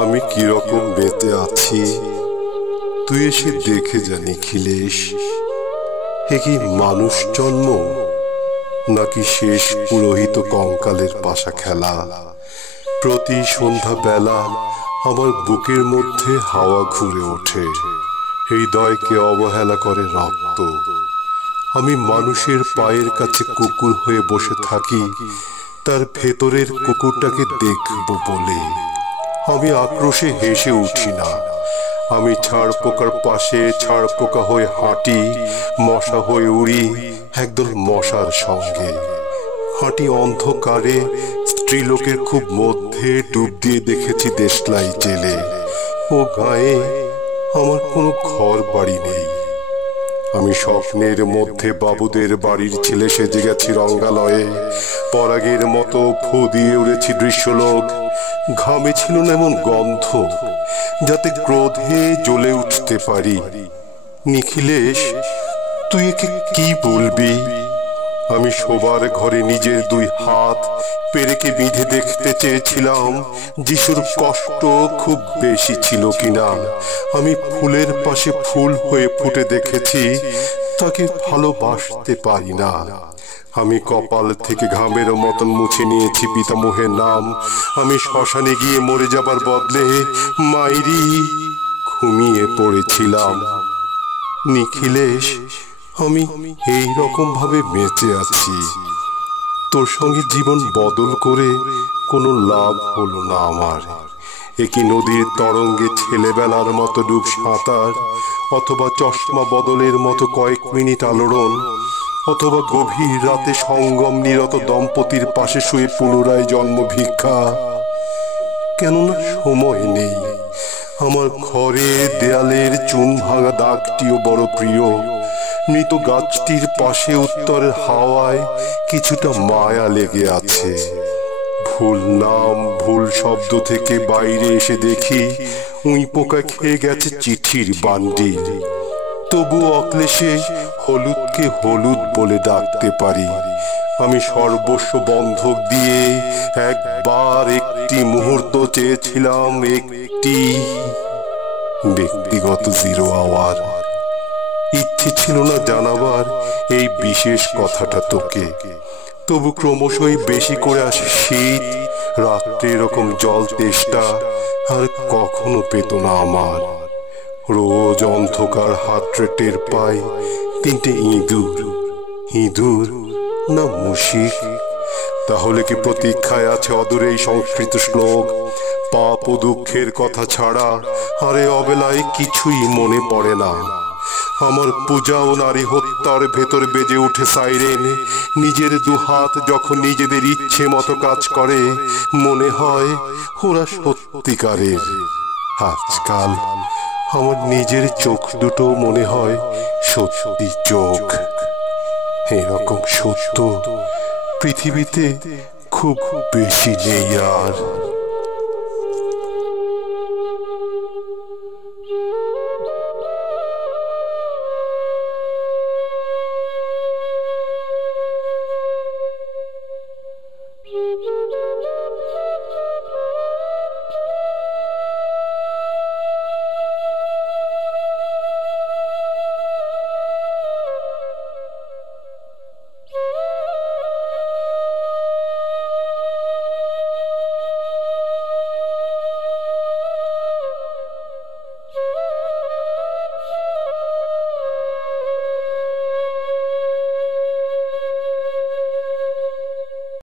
আমি কিরকম বেঁচে আছি তুই এসে দেখে যা নিখিলেশ। এ কি মানুষ জন্ম নাকি শেষ পুরোহিত কঙ্কালের পাশা খেলা? প্রতি সন্ধ্যা বেলা আমার বুকের মধ্যে হাওয়া ঘুরে ওঠে, হৃদয়কে অবহেলা করে রক্ত। আমি মানুষের পায়ের কাছে কুকুর হয়ে বসে থাকি তার ভেতরের কুকুরটাকে দেখব বলে। আমি আক্রোশে হেসে উঠি না। আমি ছাড় পোকার পাশে ছাড় পোকা হয়ে হাঁটি, মশা হয়ে উড়ি একদল মশার সঙ্গে। হাঁটি অন্ধকারে, স্ত্রীলোকের খুব মধ্যে ডুব দিয়ে দেখেছি দেশলাই জেলে। ও গায়ে আমার কোনো ঘর বাড়ি নেই। আমি স্বপ্নের মধ্যে বাবুদের বাড়ির ছেলে সেজে গেছি রঙ্গালয়ে। পরাগের মতো ফু দিয়ে উড়েছি দৃশ্যলোক। ঘামে ছিল না এমন গন্ধ যাতে ক্রোধে জ্বলে উঠতে পারি। নিখিলেশ, তুই একে কি বলবি? আমি শোবার ঘরে নিজের দুই হাত পেরেকে বিঁধে দেখতে চেয়েছিলাম যিশুর কষ্ট খুব বেশি ছিল কিনা। আমি ফুলের পাশে ফুল হয়ে ফুটে দেখেছি তাকে ভালোবাসতে পারি না। আমি কপাল থেকে ঘামের মতন মুছে নিয়েছি পিতামহের নাম। আমি শ্মশানে গিয়ে মরে যাবার বদলে মাইরি ঘুমিয়ে পড়েছিলাম। নিখিলেশ, আমি এই রকম ভাবে বেঁচে আছি। তোর সঙ্গে জীবন বদল করে কোনো লাভ হলো না আমার। একই নদীর তরঙ্গে ছেলেবেলার মতো ডুব সাঁতার, অথবা চশমা বদলের মতো কয়েক মিনিট আলোড়ন, অথবা গভীর রাতে সঙ্গম নিরত দম্পতির পাশে শুয়ে পুনরায় জন্ম ভিক্ষা। কেননা সময় নেই। আমার ঘরে দেয়ালের চুন ভাঙা দাগটিও বড় প্রিয়। মৃত গাছটির পাশে উত্তরের হাওয়ায় কিছুটা মায়া লেগে আছে। ভুল নাম ভুল শব্দ থেকে বাইরে এসে দেখি উই পোকা খেয়ে গেছে চিঠির বান্ডিল। তবু অক্লেশে হলুদকে হলুদ বলে ডাকতে পারি। আমি সর্বস্ব বন্ধক দিয়ে একবার একটি মুহূর্ত চেয়েছিলাম, একটি ব্যক্তিগত জিরো আওয়ার। ইচ্ছে ছিল না জানাবার এই বিশেষ কথাটা তোকে। তবু ক্রমশই বেশি করে আসে শীত, রাত্রে এরকম জল তেষ্টা আর কখনো পেত না আমার। রোজ অন্ধকার হাতড়ে টের পাই তিনটে ইঁদুর। ইঁদুর না মুশিক? তাহলে কি প্রতীক্ষায় আছে অদূরে এই সংস্কৃত শ্লোক? পাপ ও দুঃখের কথা ছাড়া আরে অবেলায় কিছুই মনে পড়ে না। আমার পূজা ও নারী হত্যার ভেতর বেজে উঠে সাইরেন। নিজের দুহাত যখন নিজেদের ইচ্ছে মতো কাজ করে মনে হয় ওরা সত্যিকারের। আজকাল আমার নিজের চোখ দুটো মনে হয় সত্যি চোখ। এরকম সত্য পৃথিবীতে খুব বেশি নেই আর।